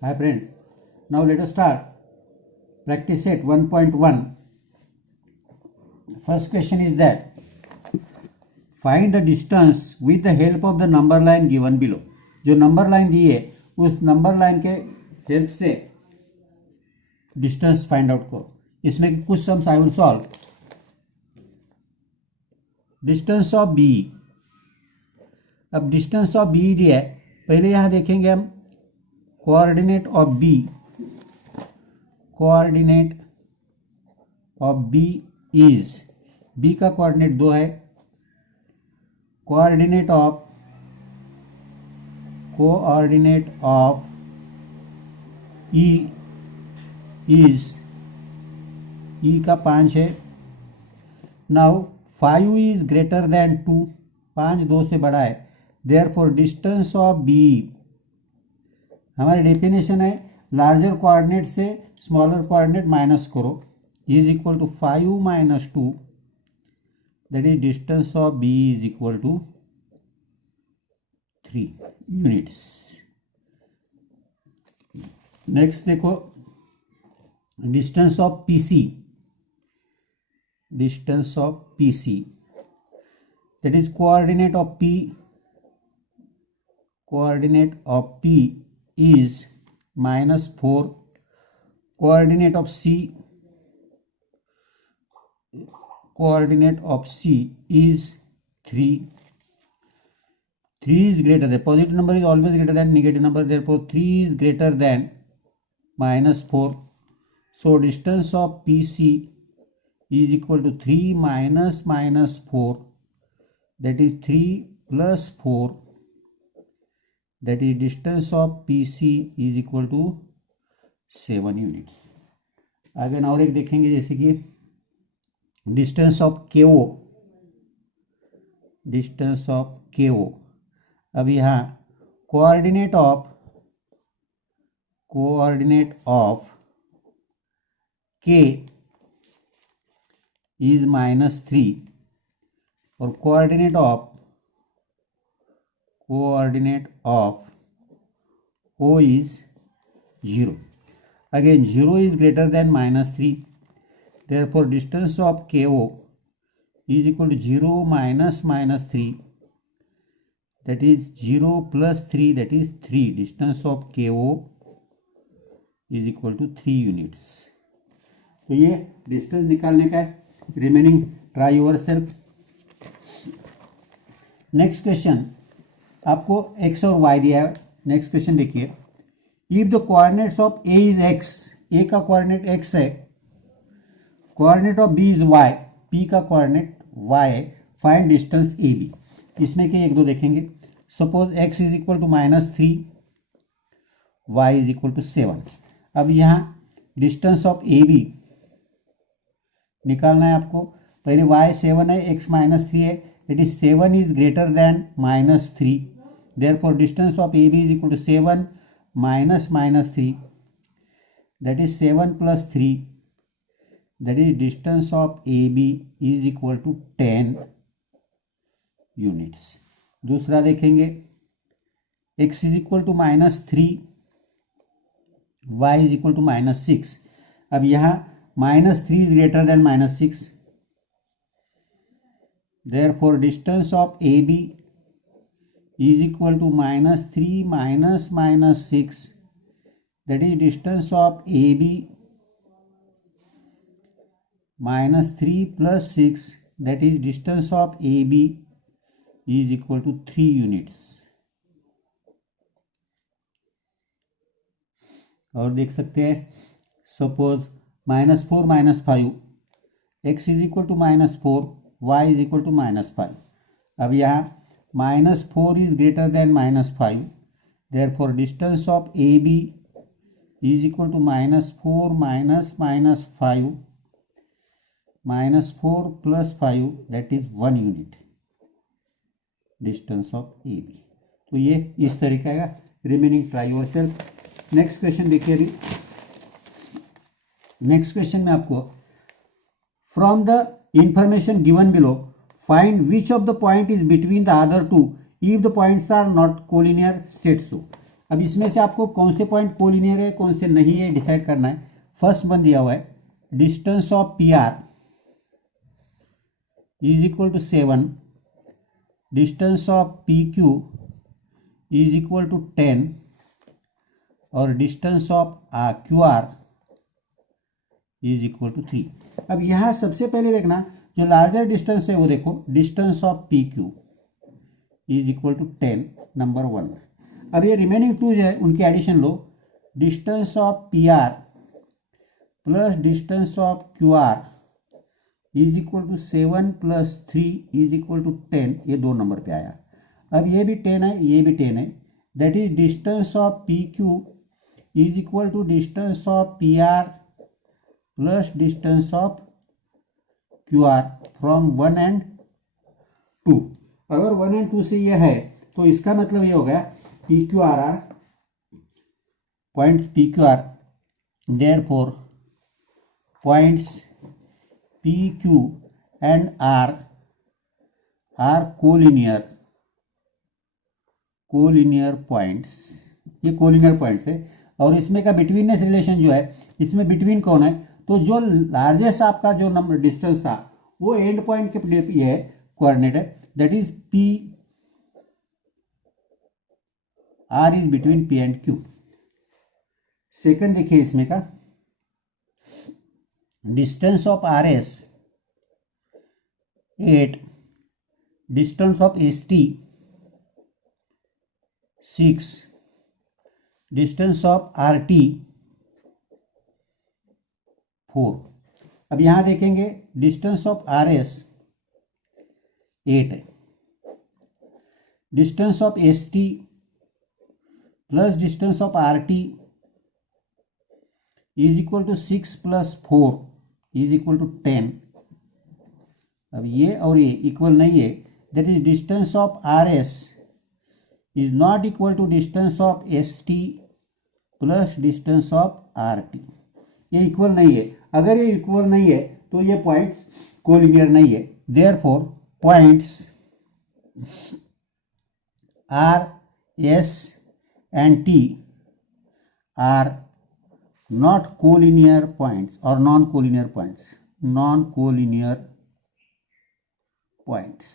Hi friend, now let us start practice set 1.1. First question is that find the distance with the help of the number line given below. जो number line दी है उस number line के help से distance find out करो. इसमें कुछ sums I will solve. Distance of B. अब डिस्टेंस ऑफ बी दिया है. पहले यहां देखेंगे हम coordinate of B. Coordinate of B is, B का कोऑर्डिनेट 2 है. Coordinate of E is, E का 5 है. नाउ 5 इज ग्रेटर देन 2, 5 2 से बड़ा है. देयरफॉर डिस्टेंस ऑफ बी, हमारी डेफिनेशन है लार्जर कोऑर्डिनेट से स्मॉलर कोऑर्डिनेट माइनस करो, is equal to 5 minus 2, that is distance of B is equal to 3 units. Next देखो distance of PC. Distance of PC that is coordinate of P. Coordinate of P is -4. coordinate of C, coordinate of C is 3. 3 is greater than, positive number is always greater than negative number, therefore 3 is greater than -4. So distance of PC is equal to 3 minus -4, that is 3 plus 4, that is distance of PC is equal to 7 units. आगे और एक देखेंगे जैसे कि distance of KO. Distance of KO. अब यहाँ coordinate of K is -3 और coordinate of O is 0. Again 0 is greater than -3, therefore distance of KO is equal to 0 minus -3, that is 0 plus 3, that is 3. distance of KO is equal to 3 units. तो ये distance निकालने का है. Remaining try yourself. Next question आपको x और y दिया है. Next question देखिए. If the coordinates of a is x, a का कोऑर्डिनेट x है, coordinate of b is y, p का कोऑर्डिनेट y है, फाइंड डिस्टेंस AB. इसमें के एक दो देखेंगे. Suppose x is equal to -3, y is equal to 7. अब यहाँ डिस्टेंस ऑफ AB निकालना है आपको. पहले y 7 है, x -3 है, it is 7 is greater than -3. therefore distance of AB is equal to 7 minus -3, that is 7 plus 3, that is distance of AB is equal to 10 units. दूसरा देखेंगे. x is equal to -3, y is equal to -6. अब यहाँ -3 is greater than -6, therefore distance of AB is equal to -3 minus -6, that is distance of AB -3 plus 6, that is distance of AB is equal to 3 units. और देख सकते हैं suppose -4 -5, x is equal to -4, y is equal to -5. अब यहाँ -4 is greater than -5, therefore distance of AB is equal to -4 minus -5, -4 plus 5, that is 1 unit distance of AB. तो ये इस तरीके का. Remaining try yourself. Next question देखिए. अभी next question में आपको from the information given below find which of the point is between the other two if the points are not collinear, state so. अब इसमें से आपको कौन से पॉइंट कोलिनियर है कौन से नहीं है डिसाइड करना है। फर्स्ट वन दिया हुआ है distance of P R is equal to 7, distance of P Q is equal to 10 और distance of Q R is equal to 3। अब यहाँ सबसे पहले देखना जो लार्जर डिस्टेंस है वो देखो, distance of P Q is equal to 10 number 1। अब ये रिमेनिंग टू जो है उनकी एडिशन लो, distance of P R plus distance of Q R is equal to 7 plus 3 is equal to 10, ये 2 नंबर पे आया। अब ये भी 10 है ये भी 10 है, that is distance of P Q is equal to distance of P R plus distance of Q R from 1 and 2। अगर 1 एंड 2 से ये है तो इसका मतलब ये हो गया P Q R are points P Q R, therefore points P Q and R are collinear points, ये कोलिनियर पॉइंट्स है। और इसमें का बिटवीननेस रिलेशन जो है, इसमें बिटवीन कौन है, तो जो लार्जेस्ट आपका जो नंबर डिस्टेंस था वो एंड पॉइंट के ये है कोऑर्डिनेट है, that is P R is between P and Q. Second देखिए इसमें का distance of R S 8, distance of S T 6, distance of R T 4। अब यहां देखेंगे डिस्टेंस ऑफ आर एस 8 है, distance of S T plus distance of R T is equal to 6 plus 4 is equal to 10। अब ये और ये equal नहीं है, that is distance of R S is not equal to distance of S T plus distance of R T, ये equal नहीं है। अगर ये इक्वल नहीं है तो ये पॉइंट्स कोलिनियर नहीं है, therefore points R S and T R not collinear points और नॉन कोलिनियर पॉइंट्स।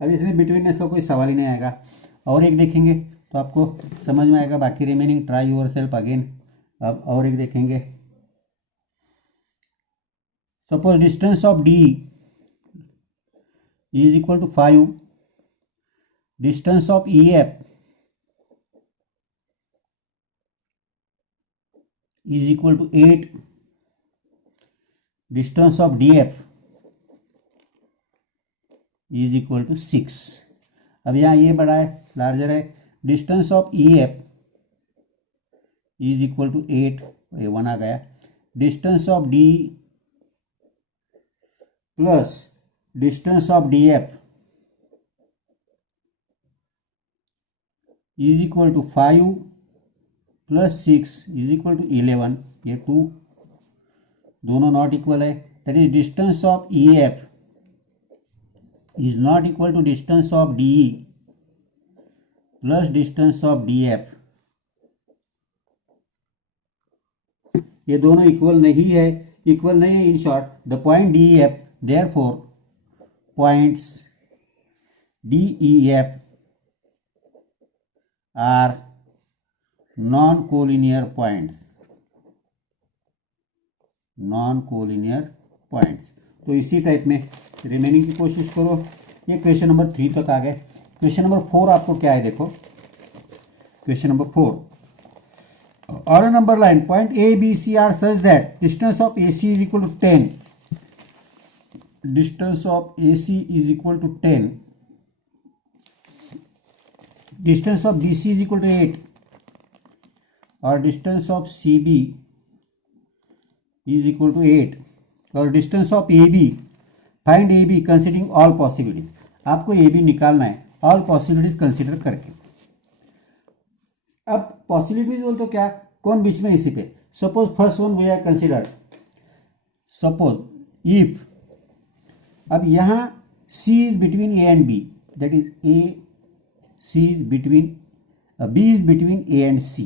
अब इसमें बिटवीननेस का कोई सवाल ही नहीं आएगा। और एक देखेंगे तो आपको समझ में आएगा, बाकी remaining try yourself again. अब और एक देखेंगे, suppose distance of D is equal to 5, distance of E F is equal to 8, distance of D F is equal to 6। अब यहाँ ये बड़ा है लार्जर है, distance of E F is equal to 8, ये 1 आ गया, distance of D plus distance of D F is equal to 5 plus 6 is equal to 11, ये 2 दोनों नॉट इक्वल है, that is distance of E F is not equal to distance of DE plus distance of DF, ये दोनों equal नहीं है, in short the point DEF, therefore points DEF are non-collinear points। तो इसी type में remaining की कोशिश करो। ये क्वेश्चन नंबर 3 तक आ गए। क्वेश्चन नंबर 4 आपको क्या है देखो, question number 4, on a number line point A B C are such that distance of A C is equal to 10, distance of A C is equal to 10, distance of B C is equal to 8 और distance of C B is equal to 8 और distance of A B, find A B considering all possibilities. आपको A B निकालना है all possibilities consider करके। अब possibilities बोल तो क्या, कौन बीच में इसी पे, suppose first one we are consider, suppose if, अब यहाँ C is between A and B, that is A C is between B is between A and C.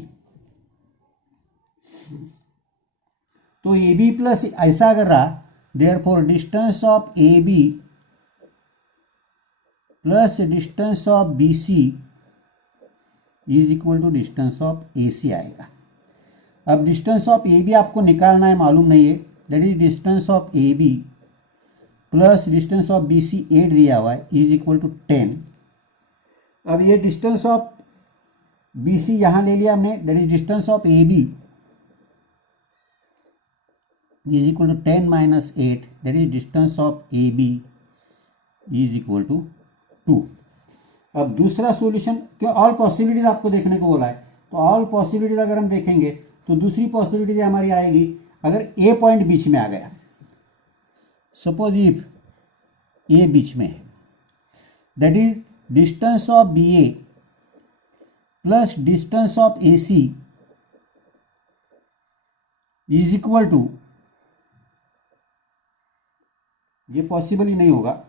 तो ए बी प्लस ऐसा अगर रहा, therefore distance of A B plus distance of B C is equal to distance of A C आएगा। अब distance of A B आपको निकालना है, मालूम नहीं है, that is distance of A B plus distance of B C 8 दिया हुआ है इज इक्वल टू 10। अब ये डिस्टेंस ऑफ बी सी यहां ले लिया हमने, that is distance of A B is equal to 10 minus 8, that is distance of A B is equal to 2। अब दूसरा सॉल्यूशन, क्यों ऑल पॉसिबिलिटीज आपको देखने को बोला है, तो ऑल पॉसिबिलिटीज अगर हम देखेंगे तो दूसरी पॉसिबिलिटी हमारी आएगी अगर ए पॉइंट बीच में आ गया, सपोज इफ ए बीच में है, that is distance of B A plus distance of A C is equal to, ये पॉसिबल ही नहीं होगा,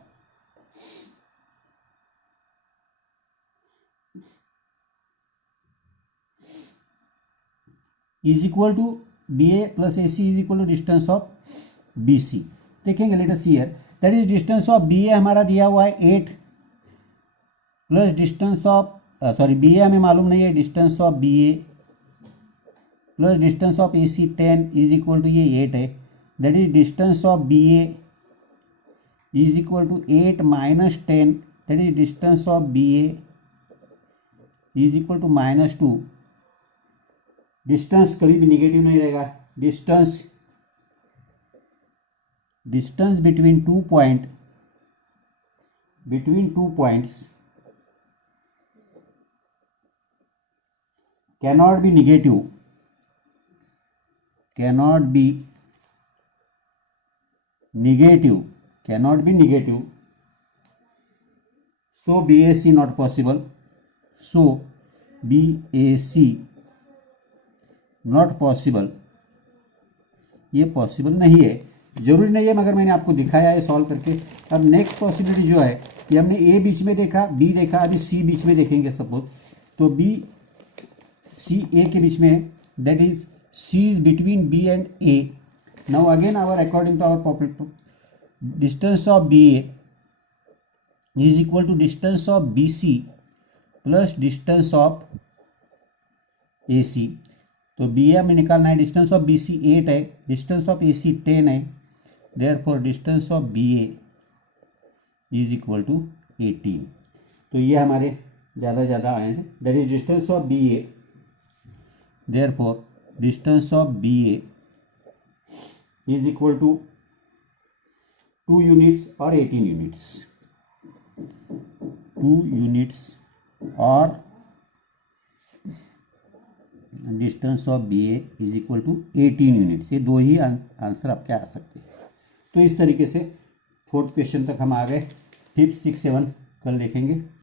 is equal to B A plus A C is equal to distance of B C. देखेंगे let us see here, that is distance of B A हमारा दिया हुआ है 8 plus distance of B A हमें मालूम नहीं है, distance of B A plus distance of A C 10 is equal to ये 8 है, that is distance of B A is equal to 8 minus 10, that is distance of B A is equal to -2। Distance कभी भी negative नहीं रहेगा, distance between two points cannot be negative, so BAC not possible, not possible, ये possible नहीं है, जरूरी नहीं है, मगर मैंने आपको दिखाया है सॉल्व करके। अब नेक्स्ट पॉसिबिलिटी जो है, ये हमने ए बीच में देखा, बी देखा, अभी सी बीच में देखेंगे सपोज, तो बी सी ए के बीच में है, that is C is between B and A. Now again our according to our popular, distance of B A is equal to distance of B C plus distance of A C. तो B ए में निकालना है, distance of B C 8 है, distance of A C 10 है, therefore distance of B A is equal to 18। तो ये हमारे ज़्यादा आए हैं, that is distance of B A, therefore distance of B A is equal to 2 units और 18 units, 2 units और distance of B A is equal to 18 units. ये दो ही आंसर आपके आ सकते हैं। तो इस तरीके से 4th क्वेश्चन तक हम आ गए, 5th 6th 7 कल देखेंगे।